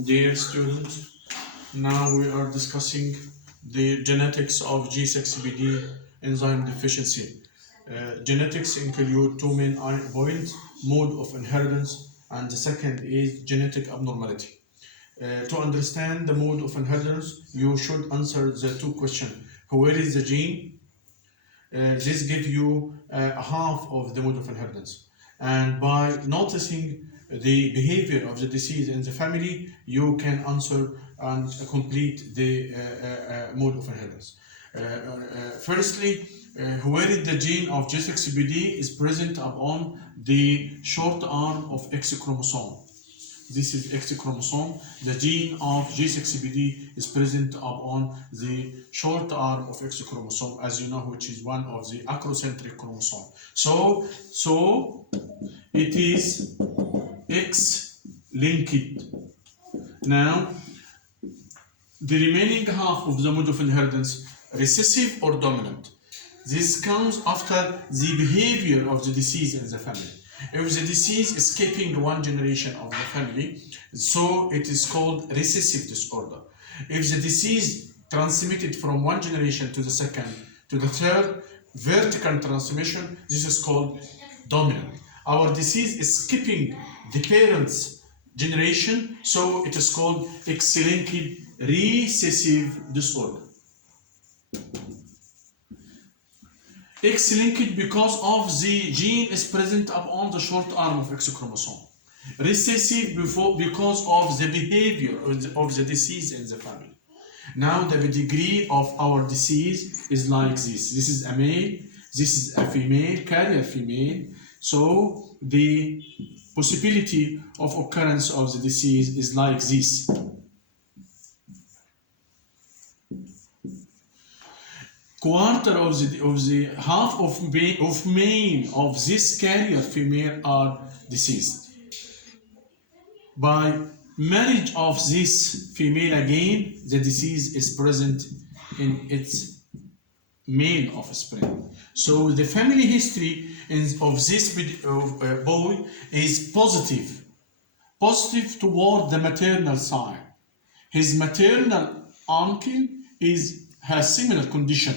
Dear students, now we are discussing the genetics of G6PD enzyme deficiency. Genetics include two main points, mode of inheritance, and the second is genetic abnormality. To understand the mode of inheritance, you should answer the two questions. Where is the gene? This gives you a half of the mode of inheritance. And by noticing the behavior of the disease in the family, you can answer and complete the mode of inheritance. Firstly, where is the gene of G6PD is present upon the short arm of X chromosome. This is X chromosome. The gene of G6PD is present upon the short arm of X chromosome, as you know, which is one of the acrocentric chromosome. So it is X-linked. Now, the remaining half of the mode of inheritance, recessive or dominant. This comes after the behavior of the disease in the family. If the disease is skipping one generation of the family, so it is called recessive disorder. If the disease transmitted from one generation to the second, to the third, vertical transmission, this is called dominant. Our disease is skipping the parents' generation, so it is called X-linked recessive disorder. X-linked because of the gene is present upon the short arm of X chromosome. Recessive because of the behavior of the disease in the family. Now the degree of our disease is like this. This is a male, this is a female, carrier female. So the possibility of occurrence of the disease is like this. Quarter of the half of male of this carrier female are deceased. By marriage of this female again, the disease is present in its male offspring. So the family history of this boy is positive toward the maternal side. His maternal uncle has similar condition.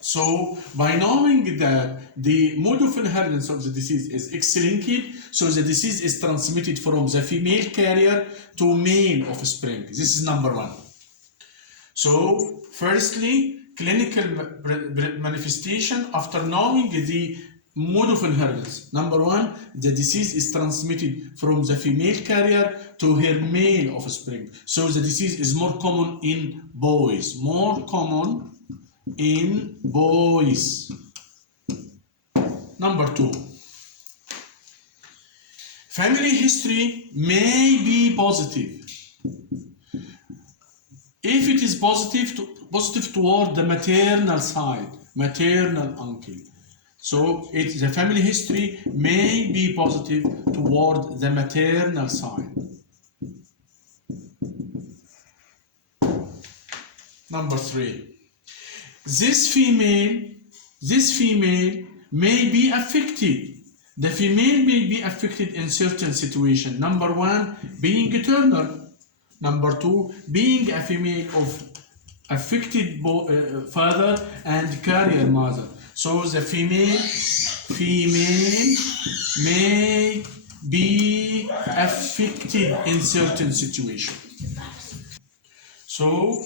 So by knowing that the mode of inheritance of the disease is X-linked, so the disease is transmitted from the female carrier to male offspring. This is number one. So firstly, clinical manifestation after knowing the mode of inheritance. Number one, the disease is transmitted from the female carrier to her male offspring. So the disease is more common in boys, more common in boys. Number two, family history may be positive. If it is positive toward the maternal side, maternal uncle. So the family history may be positive toward the maternal side. Number three, this female may be affected. The female may be affected in certain situations. Number one, being eternal. Number two, being a female of affected father and carrier mother. So the female may be affected in certain situations. So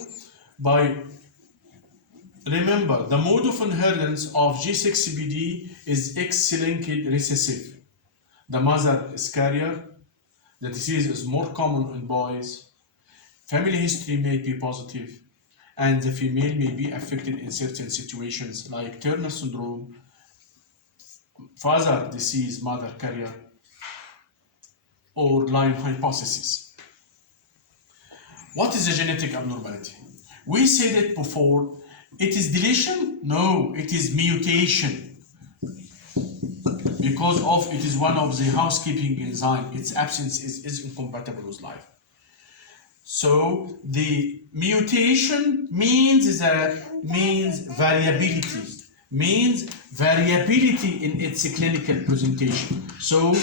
remember, the mode of inheritance of G6PD is X-linked recessive. The mother is carrier. The disease is more common in boys. Family history may be positive, and the female may be affected in certain situations like Turner syndrome, father disease, mother carrier, or Lyme hypothesis. What is the genetic abnormality? We said it before. It is deletion? No, it is mutation. Because it is one of the housekeeping enzyme, its absence is incompatible with life. So the mutation means variability in its clinical presentation. So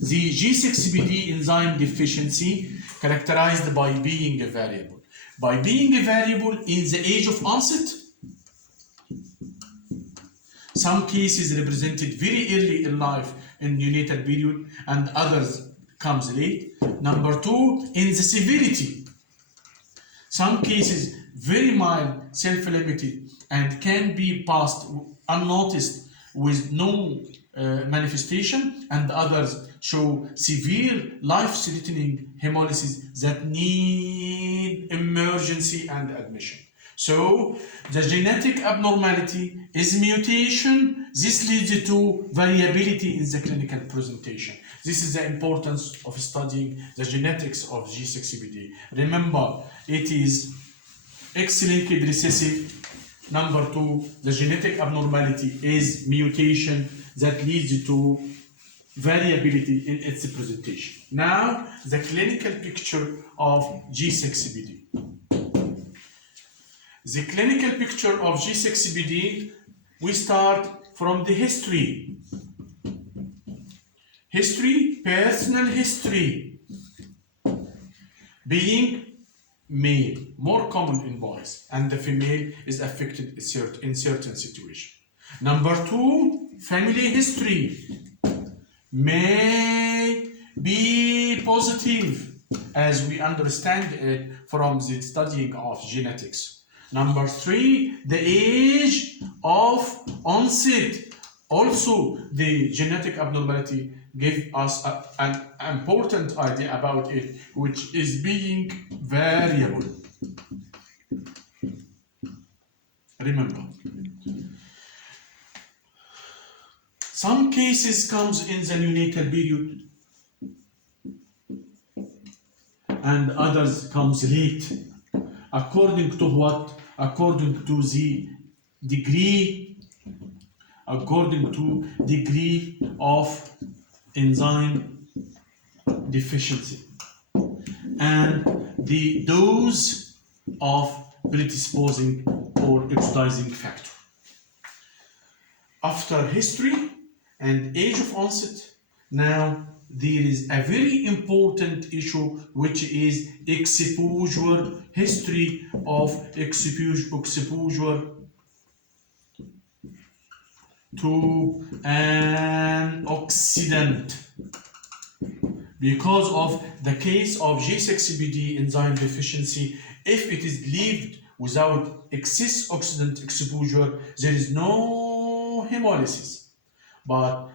The G6PD enzyme deficiency characterized by being a variable. By being a variable in the age of onset, some cases represented very early in life in neonatal period and others comes late. Number two, in the severity. Some cases very mild, self-limited, and can be passed unnoticed with no manifestation, and others show severe life-threatening hemolysis that need emergency and admission. So the genetic abnormality is mutation. This leads to variability in the clinical presentation. This is the importance of studying the genetics of G6PD. Remember, it is X-linked recessive. Number two, the genetic abnormality is mutation that leads to variability in its presentation. Now, the clinical picture of G6PD. The clinical picture of G6PD, we start from the history. History, personal history. Being male, more common in boys, and the female is affected in certain situations. Number two, family history may be positive, as we understand it from the studying of genetics. Number three, the age of onset. Also, the genetic abnormality gives us an important idea about it, which is being variable. Remember, some cases comes in the neonatal period and others comes late. According to what? According to the degree, according to degree of enzyme deficiency and the dose of predisposing or exercising factor. After history and age of onset, now there is a very important issue, which is exposure, history of exposure to an oxidant. Because of the case of G6PD enzyme deficiency, if it is lived without excess oxidant exposure, there is no hemolysis. But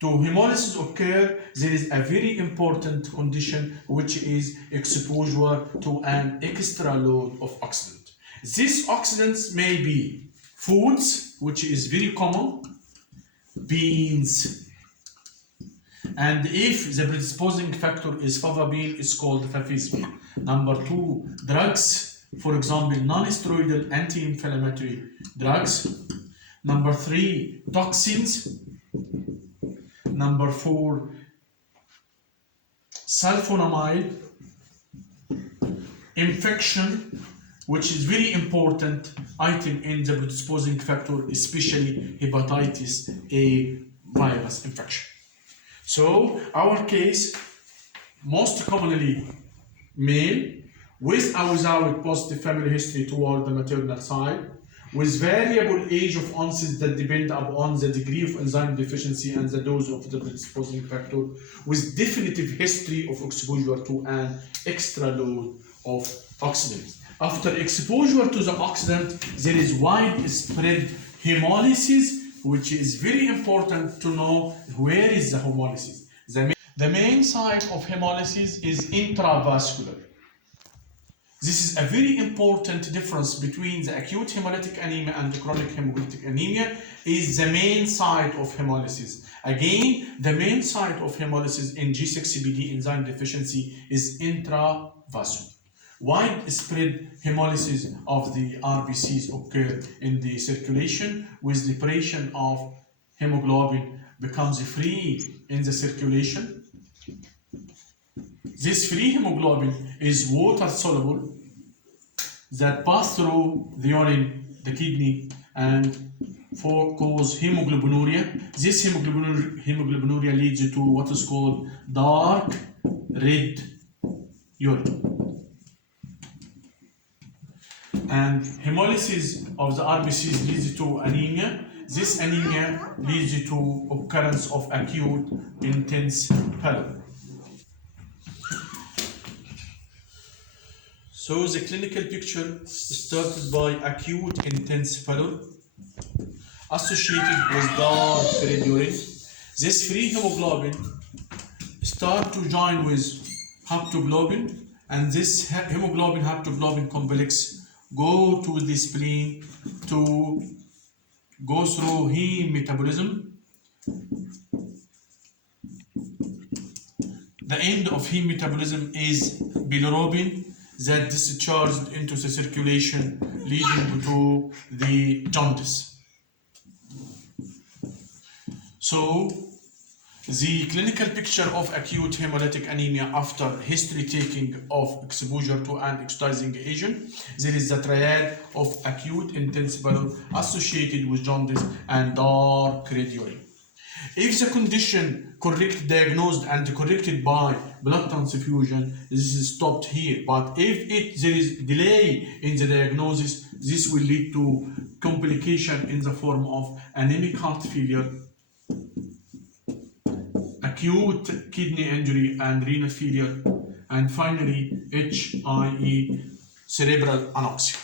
to hemolysis occur, there is a very important condition, which is exposure to an extra load of oxidant. These oxidants may be foods, which is very common, beans, and if the predisposing factor is favabine, it's called fafisbine. Number two, drugs, for example, non-steroidal anti-inflammatory drugs. Number three, toxins. Number four, sulfonamide. Infection, which is very important item in the predisposing factor, especially hepatitis A virus infection. So our case, most commonly male, with or without positive family history toward the maternal side, with variable age of onset that depend upon the degree of enzyme deficiency and the dose of the predisposing factor, with definitive history of exposure to an extra load of oxidants. After exposure to the oxidant, there is widespread hemolysis, which is very important to know where is the hemolysis. The main site of hemolysis is intravascular. This is a very important difference between the acute hemolytic anemia and the chronic hemolytic anemia, is the main site of hemolysis. Again, the main site of hemolysis in G6PD enzyme deficiency is intravascular. Widespread hemolysis of the RBCs occur in the circulation, with depression of hemoglobin becomes free in the circulation. This free hemoglobin is water soluble that pass through the urine, the kidney, and for cause hemoglobinuria. This hemoglobinuria leads to what is called dark red urine. And hemolysis of the RBCs leads to anemia. This anemia leads to occurrence of acute intense pallor. So the clinical picture started by acute intense pallor associated with dark red urine. This free hemoglobin start to join with haptoglobin, and this hemoglobin haptoglobin complex go to the spleen to go through heme metabolism. The end of heme metabolism is bilirubin that discharged into the circulation, leading to the jaundice. So the clinical picture of acute hemolytic anemia after history taking of exposure to an exercising agent, there is the triad of acute intense pallor associated with jaundice and dark red urine. If the condition correctly diagnosed and corrected by blood transfusion, this is stopped here. But if there is delay in the diagnosis, this will lead to complication in the form of anemic heart failure, acute kidney injury and renal failure, and finally HIE, cerebral anoxia.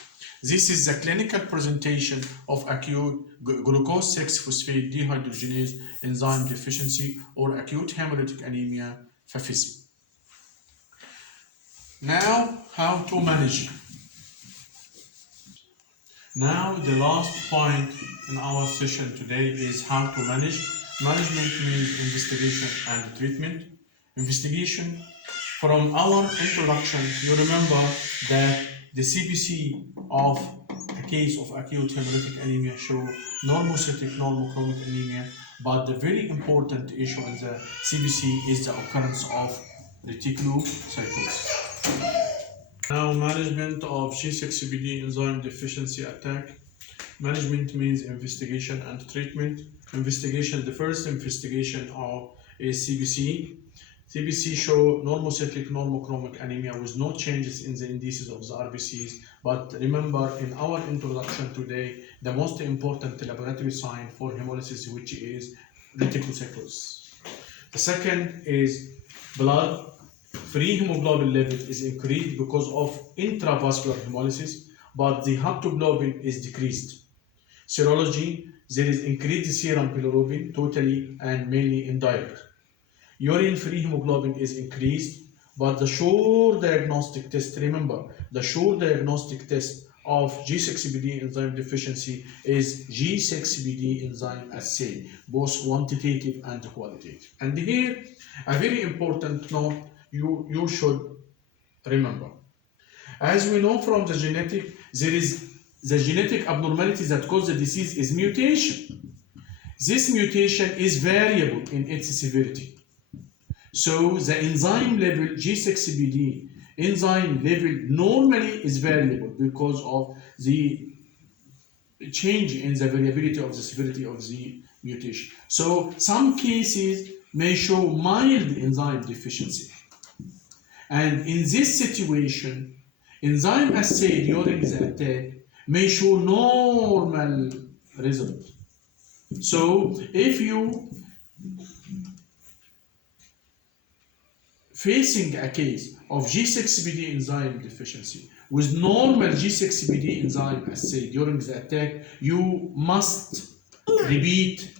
This is the clinical presentation of acute glucose 6-phosphate dehydrogenase enzyme deficiency or acute hemolytic anemia FAFSA. Now, how to manage. Now, the last point in our session today is how to manage. Management means investigation and treatment. Investigation, from our introduction, you remember that the CBC of a case of acute hemolytic anemia show normocytic normochromic anemia, but the very important issue in the CBC is the occurrence of reticulocytosis. Now, management of G6PD enzyme deficiency attack. Management means investigation and treatment. Investigation, the first investigation of a CBC. CBC show normocyclic normochromic anemia with no changes in the indices of the RBCs. But remember, in our introduction today, the most important laboratory sign for hemolysis, which is reticulocytosis. The second is blood. Free hemoglobin level is increased because of intravascular hemolysis, but the haptoglobin is decreased. Serology, there is increased serum bilirubin totally and mainly indirect. Urine free hemoglobin is increased, but the sure diagnostic test, remember, the sure diagnostic test of G6PD enzyme deficiency is G6PD enzyme assay, both quantitative and qualitative. And here, a very important note you should remember. As we know from the genetic, there is the genetic abnormality that causes the disease is mutation. This mutation is variable in its severity. So the enzyme level, G6PD enzyme level normally is variable because of the change in the variability of the severity of the mutation. So some cases may show mild enzyme deficiency. And in this situation, enzyme assay during the attack may show normal result. So if you facing a case of G6PD enzyme deficiency with normal G6PD enzyme assay during the attack, you must repeat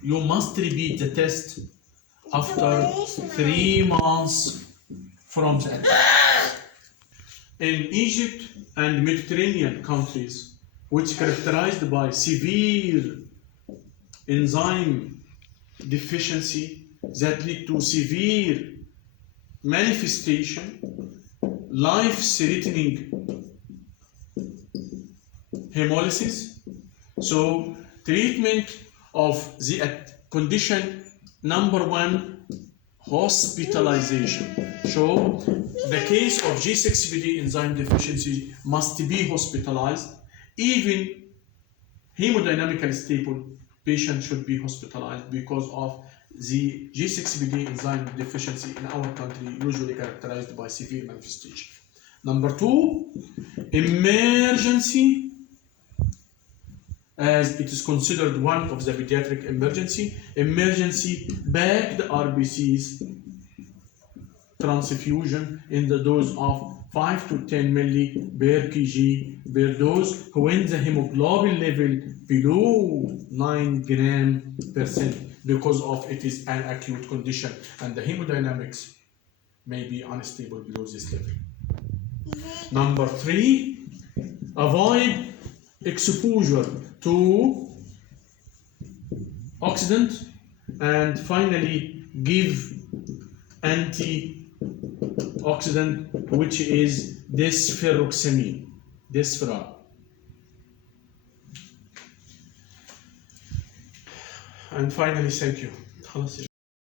the test after 3 months from the attack. In Egypt and Mediterranean countries, which characterized by severe enzyme deficiency that lead to severe manifestation, life-threatening hemolysis. So treatment of the condition number 1, hospitalization. So the case of G6PD enzyme deficiency must be hospitalized even hemodynamically stable, patient should be hospitalized because of the G6PD enzyme deficiency in our country, usually characterized by severe manifestation. Number 2, emergency, as it is considered one of the pediatric emergency. Emergency backed RBCs transfusion in the dose of 5 to 10 milli per kg per dose when the hemoglobin level below 9 gram percent, because of it is an acute condition and the hemodynamics may be unstable below this level. Number 3, avoid exposure to oxidant, and finally give antioxidant, which is desferroxamine, desferra. And finally, thank you.